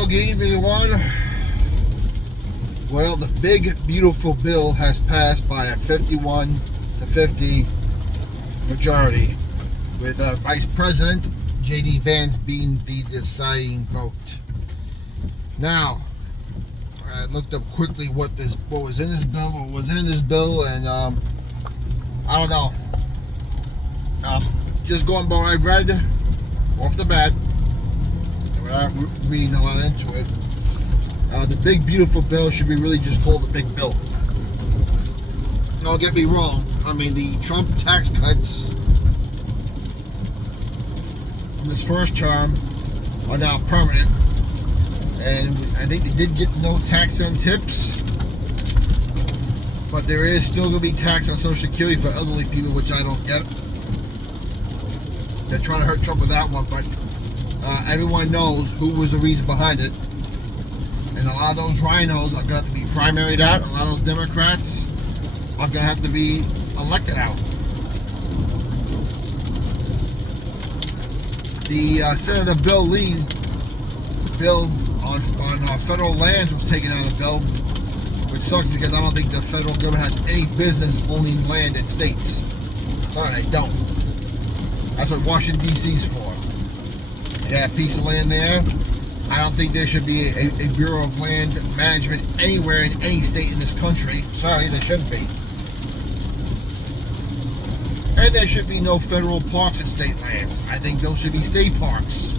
Well, good evening, everyone. Well, the big, beautiful bill has passed by a 51-50 majority, with Vice President J.D. Vance being the deciding vote. Now, I looked up quickly what was in this bill, and I don't know. Just going by what I read off the bat, without reading a lot into it, the big beautiful bill should be really just called the big bill. Don't get me wrong. I mean, the Trump tax cuts from his first term are now permanent, and I think they did get no tax on tips, but there is still going to be tax on Social Security for elderly people, which I don't get. They're trying to hurt Trump with that one, but everyone knows who was the reason behind it. And a lot of those rhinos are going to have to be primaried out. A lot of those Democrats are going to have to be elected out. The Senator Bill Lee bill on federal lands was taken out of the bill, which sucks because I don't think the federal government has any business owning land in states. Sorry, they don't. That's what Washington, D.C. is for. You got a piece of land there. I don't think there should be a Bureau of Land Management anywhere in any state in this country. Sorry, there shouldn't be. And there should be no federal parks in state lands. I think those should be state parks.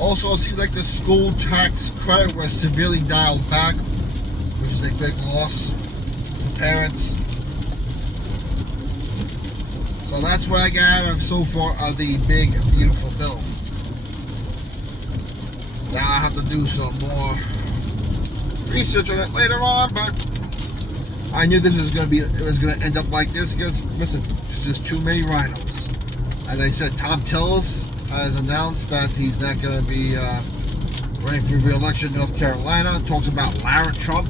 Also, it seems like the school tax credit was severely dialed back, which is a big loss for parents. So that's what I got out of so far of the big, beautiful bill. Now I have to do some more research on it later on, but I knew this was going to end up like this because, listen, there's just too many rhinos. As I said, Tom Tillis has announced that he's not going to be running for re-election in North Carolina. Talks about Lara Trump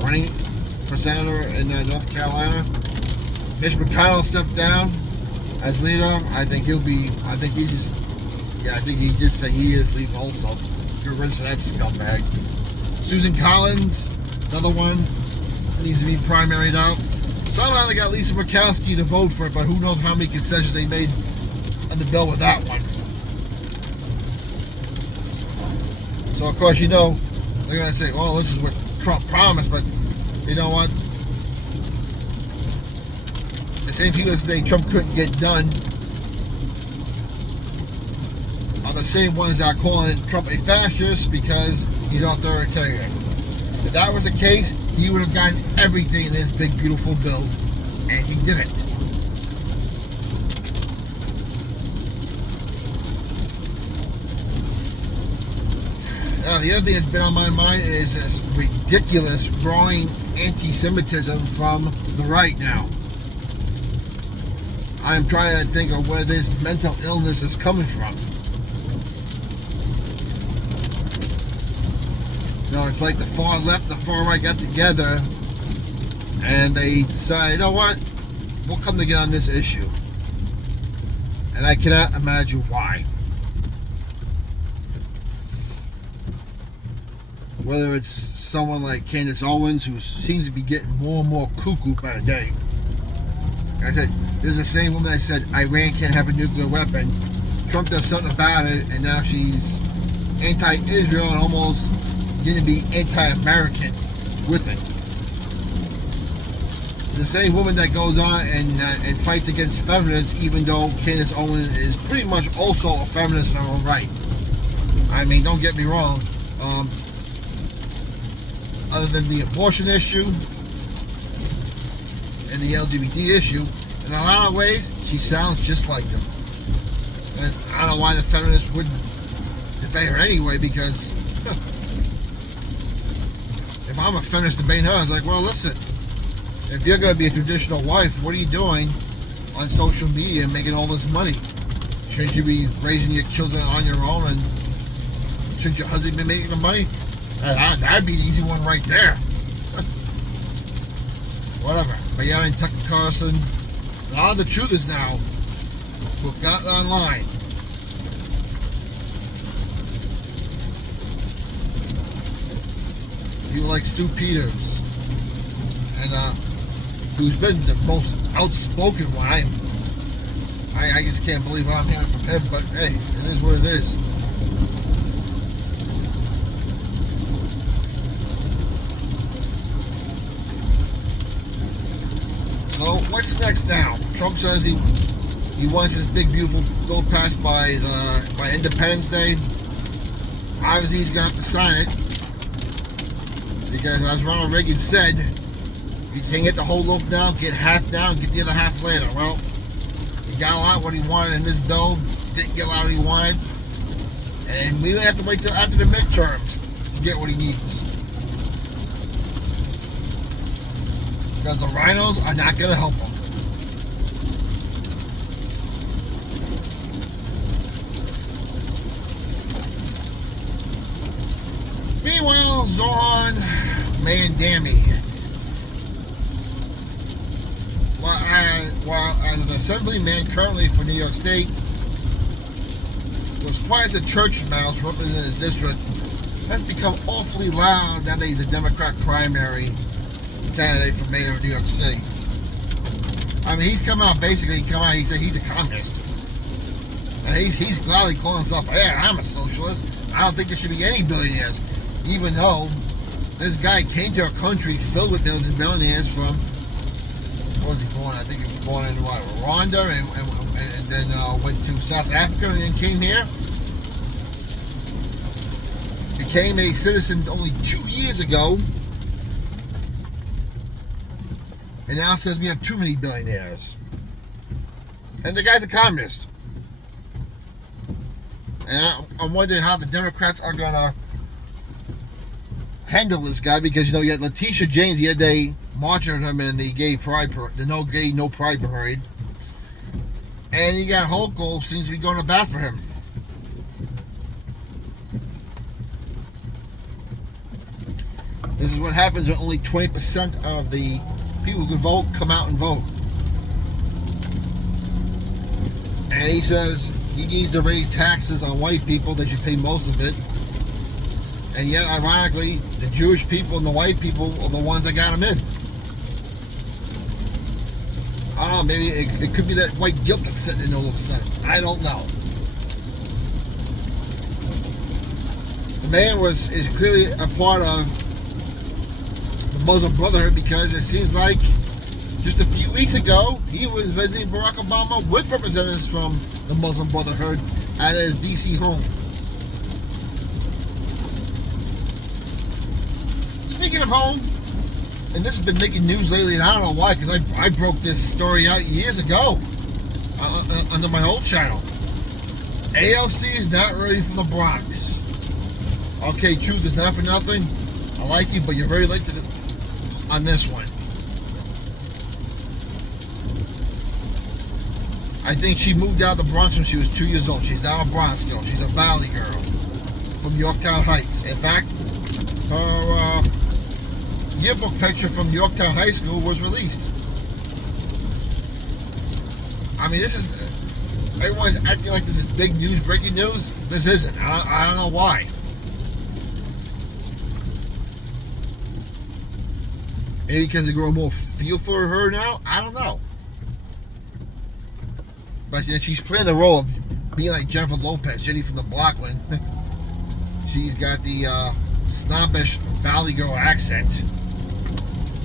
running for senator in North Carolina. Mitch McConnell stepped down as leader. I think he did say he is leaving also. Get rid of that scumbag. Susan Collins, another one, needs to be primaried out. Somehow they got Lisa Murkowski to vote for it, but who knows how many concessions they made on the bill with that one. So of course, they're going to say, oh, this is what Trump promised, but you know what? The same people that say Trump couldn't get done are the same ones that are calling Trump a fascist because he's authoritarian. If that was the case, he would have gotten everything in this big, beautiful bill, and he didn't. Now, the other thing that's been on my mind is this ridiculous growing anti-Semitism from the right now. I'm trying to think of where this mental illness is coming from. It's like the far left, the far right got together and they decided, you know what? We'll come together on this issue. And I cannot imagine why. Whether it's someone like Candace Owens, who seems to be getting more and more cuckoo by the day. Like I said, this is the same woman that said Iran can't have a nuclear weapon. Trump does something about it, and now she's anti-Israel and almost going to be anti-American with it. It's the same woman that goes on and fights against feminists, even though Candace Owens is pretty much also a feminist in her own right. I mean, don't get me wrong. Other than the abortion issue and the LGBT issue, in a lot of ways, she sounds just like them. And I don't know why the feminists would debate her anyway, because if I'm a feminist debating her, I was like, well, listen, if you're going to be a traditional wife, what are you doing on social media and making all this money? Shouldn't you be raising your children on your own, and shouldn't your husband be making the money? That'd be the easy one right there. Whatever. But yeah, and Tucker Carlson, A lot of the truthers now who've gotten online. People like Stu Peters, and who's been the most outspoken one. I just can't believe what I'm hearing from him, but hey, it is what it is. So what's next now? Trump says he wants this big beautiful bill passed by Independence Day. Obviously he's going to have to sign it, because as Ronald Reagan said, if you can't get the whole loaf now, get half now and get the other half later. Well, he got a lot what he wanted in this bill, didn't get a lot what he wanted, and we have to wait till after the midterms to get what he needs. Because the rhinos are not going to help him. Meanwhile, Zoran Mandami, while as an assemblyman currently for New York State, was quiet as a church mouse representing his district, has become awfully loud now that he's a Democrat primary candidate for mayor of New York City. I mean, he's come out, he said he's a communist. And he's gladly calling himself, yeah, I'm a socialist. I don't think there should be any billionaires. Even though this guy came to a country filled with millions and billionaires from, where was he born? I think he was born in Rwanda, and then went to South Africa and then came here. Became a citizen only 2 years ago. And now says we have too many billionaires. And the guy's a communist. And I'm wondering how the Democrats are going to handle this guy, because, you had Letitia James the other day marching with him in the no pride parade. And you got Hochul seems to be going to bat for him. This is what happens when only 20% of the people who can vote come out and vote. And he says he needs to raise taxes on white people. They should pay most of it. And yet, ironically, the Jewish people and the white people are the ones that got him in. I don't know, maybe it could be that white guilt that's sitting in all of a sudden. I don't know. The man is clearly a part of the Muslim Brotherhood, because it seems like just a few weeks ago, he was visiting Barack Obama with representatives from the Muslim Brotherhood at his D.C. home. Speaking of home, and this has been making news lately, and I don't know why, because I broke this story out years ago under my old channel. AOC is not really from the Bronx. Okay, truth is not for nothing. I like you, but you're very late on this one. I think she moved out of the Bronx when she was 2 years old. She's not a Bronx girl. She's a Valley girl from Yorktown Heights. In fact, her yearbook picture from Yorktown High School was released. I mean, this is, everyone's acting like this is big news, breaking news. This isn't. I don't know why. Maybe because they grow more feel for her now? I don't know. But she's playing the role of being like Jennifer Lopez, Jenny from the Block, when she's got the snobbish Valley girl accent.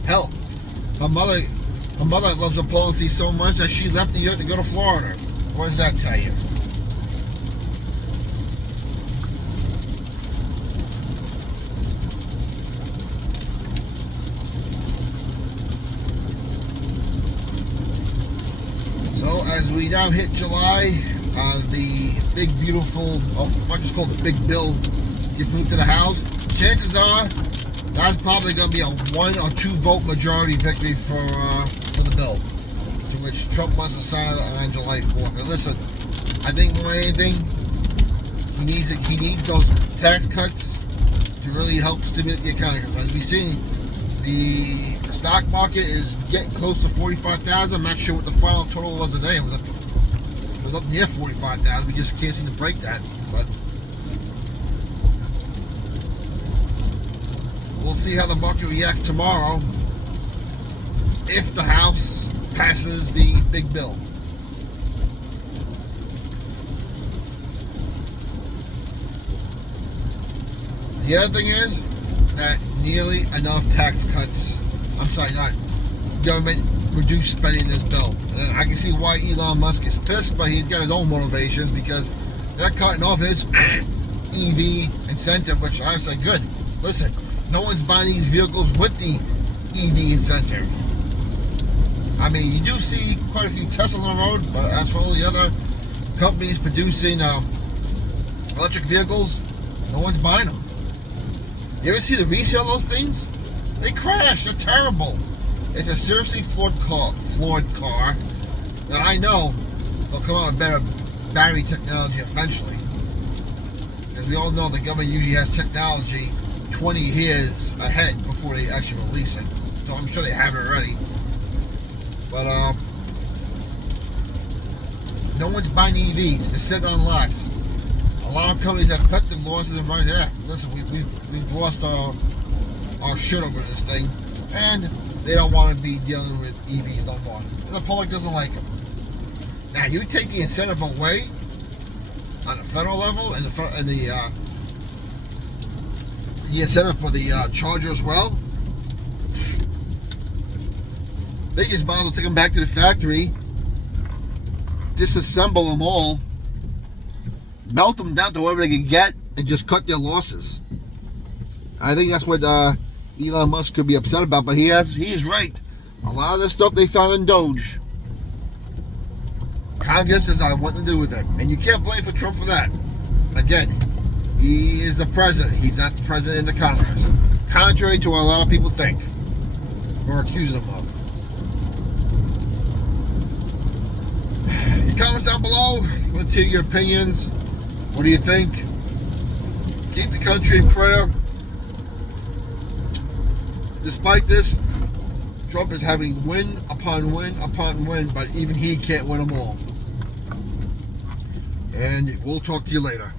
Hell, her mother loves her policy so much that she left New York to go to Florida. What does that tell you? So as we now hit July, the big beautiful, I'll just call it the big bill, gets moved to the House. Chances are that's probably going to be a 1 or 2 vote majority victory for the bill, to which Trump wants to sign it on July 4th. And listen, I think more than anything, he needs those tax cuts to really help stimulate the economy. Because as we've seen, the The stock market is getting close to 45,000. I'm not sure what the final total was today. It was up near 45,000. We just can't seem to break that. But we'll see how the market reacts tomorrow if the House passes the big bill. The other thing is that nearly enough tax cuts, not government reduced spending this bill. And I can see why Elon Musk is pissed, but he's got his own motivations because they're cutting off his EV incentive, which I say, good. Listen, no one's buying these vehicles with the EV incentive. I mean, you do see quite a few Teslas on the road, but as for all the other companies producing electric vehicles, no one's buying them. You ever see the resale of those things? They crash. They're terrible. It's a seriously flawed car. Now, I know they'll come out with better battery technology eventually. Because we all know the government usually has technology 20 years ahead before they actually release it. So I'm sure they have it already. But no one's buying EVs. They're sitting on lots. A lot of companies have cut their losses and right there. Listen, we've lost our shit over this thing, and they don't want to be dealing with EVs no more. And the public doesn't like them. Now you take the incentive away on the federal level and the incentive for the charger as well. They just might as well take them back to the factory, disassemble them all, melt them down to whatever they can get, and just cut their losses. I think that's what Elon Musk could be upset about, but he is right. A lot of this stuff they found in Doge. Congress has nothing to do with it, and you can't blame for Trump for that. Again, he is the president. He's not the president in the Congress, contrary to what a lot of people think or accuse him of. Your comments down below. Let's hear your opinions. What do you think? Keep the country in prayer. Despite this, Trump is having win upon win upon win, but even he can't win them all. And we'll talk to you later.